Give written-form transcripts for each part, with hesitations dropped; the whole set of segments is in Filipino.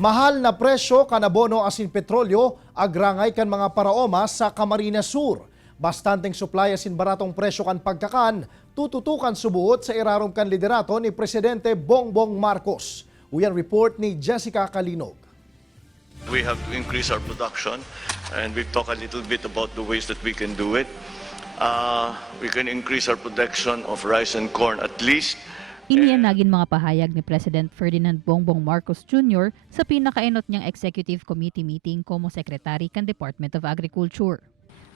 Mahal na presyo kanabono asin petrolyo agrangay kan mga paraoma sa Camarines Sur. Bastanteng supply asin baratong presyo kan pagkakan, tututukan subuot sa irarom kan liderato ni Presidente Bongbong Marcos. Uyan report ni Jessica Kalinog. We have to increase our production, and we've talked a little bit about the ways that we can do it. We can increase our production of rice and corn at least. Iniyan naging mga pahayag ni President Ferdinand Bongbong Marcos Jr. sa pinakainot niyang Executive Committee meeting como Secretary kan Department of Agriculture.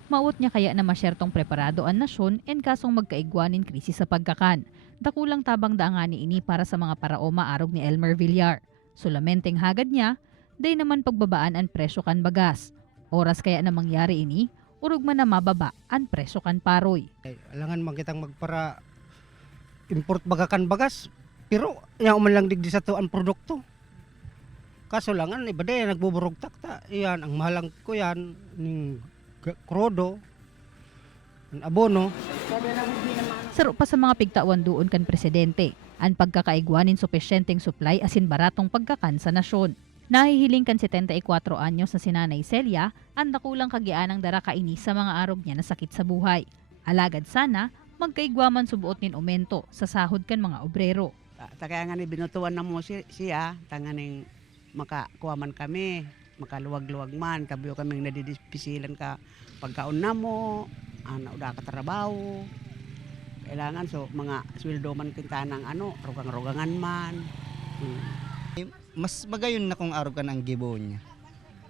Mauot niya kaya na masyertong preparado ang nasyon en kasong magkaigwanin krisis sa pagkakan. Dakulang tabang daangani ini para sa mga paraoma arog ni Elmer Villar. Sulamenteng hagad niya, day naman pagbabaan ang presyo kan bagas. Oras kaya na mangyari ini, urog man na mababa ang presyo kan paroy. Alangan man kitang magpara import bagakan bagas, pero yan man lang digdi sa to ang produkto. Kaso langan iba day nagbuburog takta. Iyan ang mahalang ko yan ning krodo, ang abono. Saro pa sa mga pigtawan doon kan presidente, ang pagkakaigwanin supesyenteng supply asin baratong pagkakan sa nasyon. Nahihiling kan 74 anyos na sinanay Celia, ang dakulang kagianang dara kaini sa mga arog niya na sakit sa buhay. Alagad sana, magkaigwaman subuot nin aumento sa sahod kan mga obrero. Kaya nga ni binutuan na mo siya, tanganing makakuha man kami, makaluwag-luwag man, tabiyo kaming nadidispisilan ka pagkaon na mo, uda ka trabaho. Kailangan so mga sweldo man kintanang rugang-rugangan man. Mas magayon na kung araw ka ng gibo niya.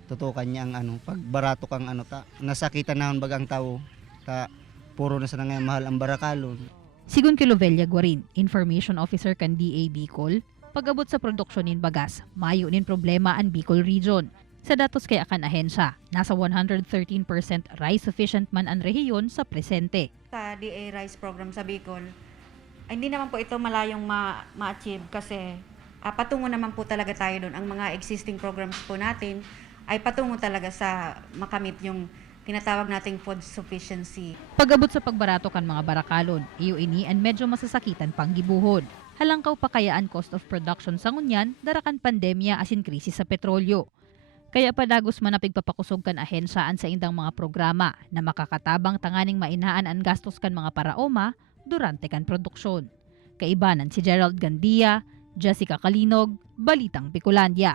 Tutukan niya ang pag barato kang nasakitan na bagang tao, puro na sa ngayon mahal ang barakalon. Sigun kay Lovelia Guarin, Information Officer kan DA Bicol, pag-abot sa produksyon nin bagas, mayo nin problema ang Bicol Region. Sa datos kay akan ahensya, nasa 113% rice sufficient man ang rehiyon sa presente. Sa DA Rice Program sa Bicol, ay hindi naman po ito malayong ma-achieve kasi patungo naman po talaga tayo doon. Ang mga existing programs po natin ay patungo talaga sa makamit yung tinatawag nating food sufficiency. Pag-abot sa pagbarato kan mga barakalon, iyo ini ang medyo masasakitan pang gibuhod. Halangkaw pa kaya ang cost of production sa ngunyan, darakan pandemya asin krisis sa petrolyo. Kaya padagos man na pigpapakusog kan ahensaan sa indang mga programa na makakatabang tanganing mainaan ang gastos kan mga paraoma durante kan produksyon. Kaibanan si Gerald Gandia, Jessica Kalinog, Balitang Bicolandia.